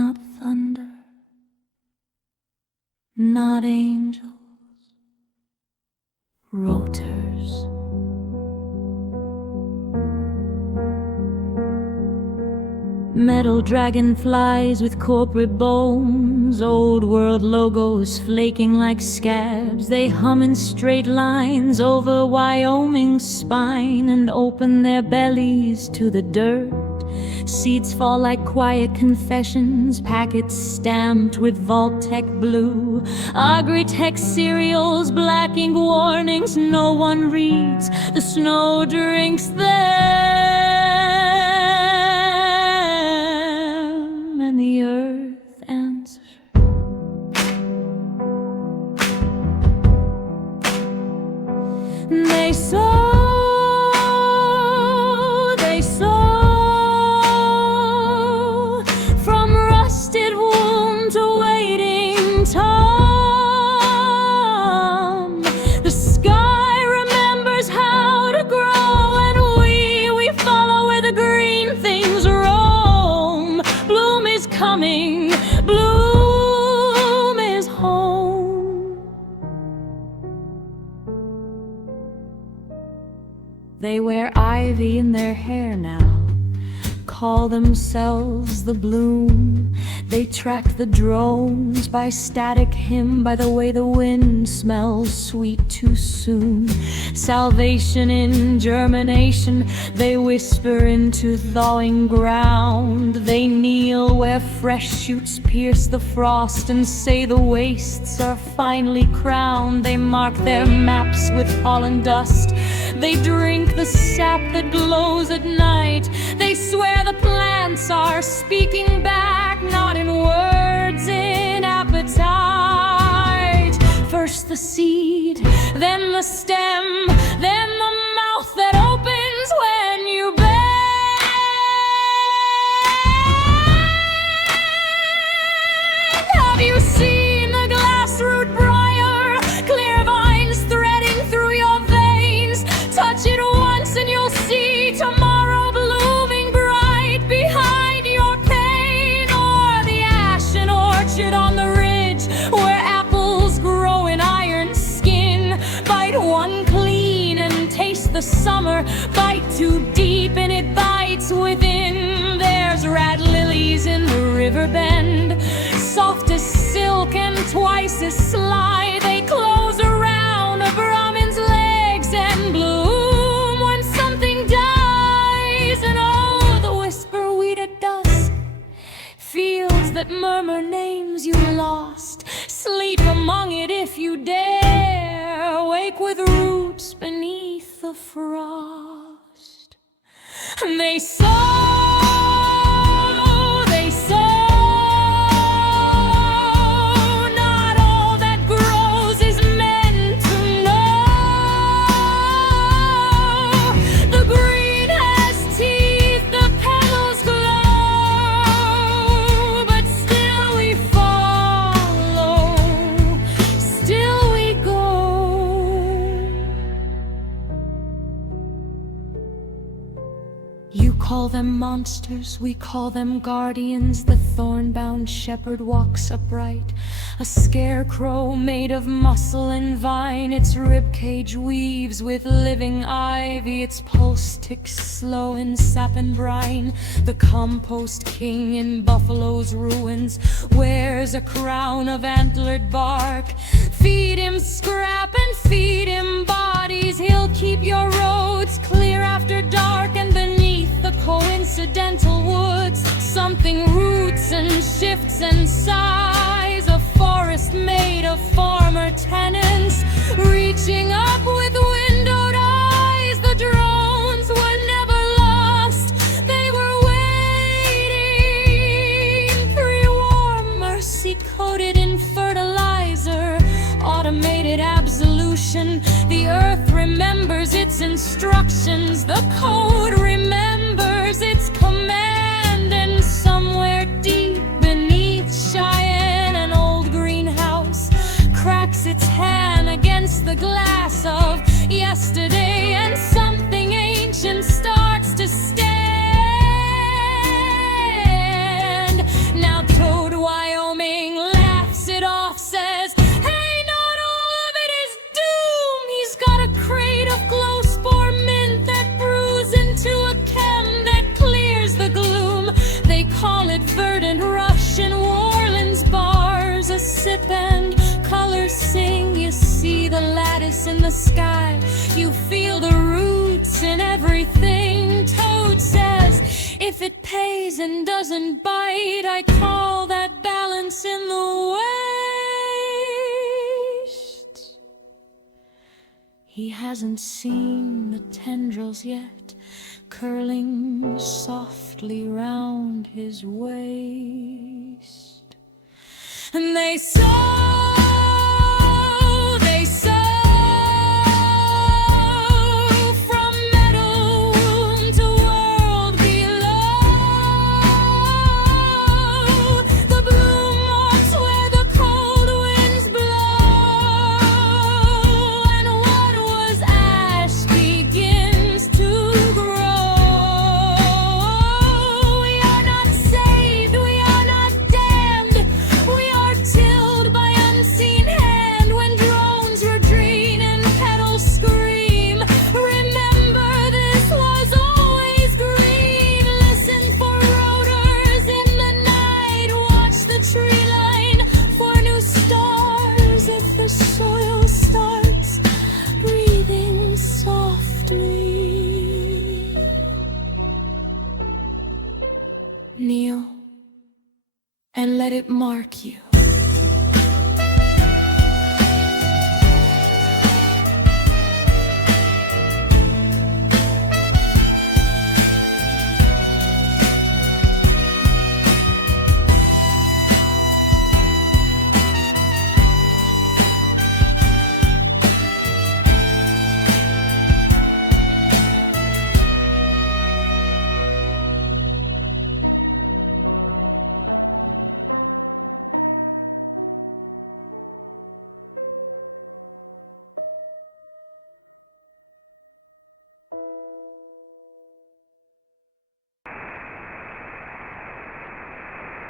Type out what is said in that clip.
not thunder, not angels, rotors. Metal dragonflies with corporate bones, old world logos flaking like scabs. They hum in straight lines over Wyoming's spine and open their bellies to the dirt. Seeds fall like quiet confessions, packets stamped with vault-tec blue. AgriTech cereals, black ink warnings no one reads. The snow drinks them, and the earth answers. They sow, from rusted womb to waiting tome. The sky remembers how to grow, and we follow where the green things roam. Bloom is coming, bloom is home. They wear ivy in their hair now, call themselves the bloom. They track the drones by static hymn, by the way the wind smells sweet too soon. Salvation in germination, they whisper into thawing ground. They kneel where fresh shoots pierce the frost and say the wastes are finally crowned. They mark their maps with pollen dust, they drink the sap that glows at night. They swear the plants are speaking back, not in words, in appetite. First the seed, then the stem, then the mouth that opens when you bend. Have you seen the glass root briar? Clear vines threading through your veins. Touch it once and you'll see tomorrow blooming bright behind your pain. Or the ashen orchard on the ridge where apples grow in iron skin. Bite one clean and taste the summer. Bite too deep and it bites within. There's rat lilies in the river bend, soft as silk and twice as sly. They close around a Brahmin's legs and bloom when something dies. And oh, the whisper weed at dusk, fields that murmur names you lost. Sleep among it if you dare, wake with roots beneath the frost. And they sow, not all that grows is meant to know. The green has teeth, the petals glow, but still we follow, still we go. You call them monsters, we call them guardians. The thorn-bound shepherd walks upright, a scarecrow made of muscle and vine. Its ribcage weaves with living ivy, its pulse ticks slow in sap and brine. The compost king in Buffalo's ruins wears a crown of antlered bark. Feed him scrap and feed him bodies, he'll keep your roads clear after dark. And beneath the coincidental woods, something roots and shifts and sighs. A forest made of former tenants, reaching up with windowed eyes. The drones were never lost, they were waiting. Pre-war mercy coated in fertilizer, automated absolution. The earth remembers its instructions, the code remembers its command. And somewhere deep beneath Cheyenne, an old greenhouse cracks its hand against the glass of yesterday, and something ancient starts to stand. Now the lattice in the sky. You feel the roots in everything. Toad says, if it pays and doesn't bite, I call that balance in the waste. He hasn't seen the tendrils yet, curling softly round his waist. And they sow from meadow womb to world below. The bloom marks where the cold winds blow, and what was ash begins to grow. We are not saved, we are not damned, we are tilled by unseen hand. When drones retreat and petals scream, remember this was always green. Listen for rotors in the night, watch the tree line for new stars. If the soil starts breathing softly, kneel and let it mark you.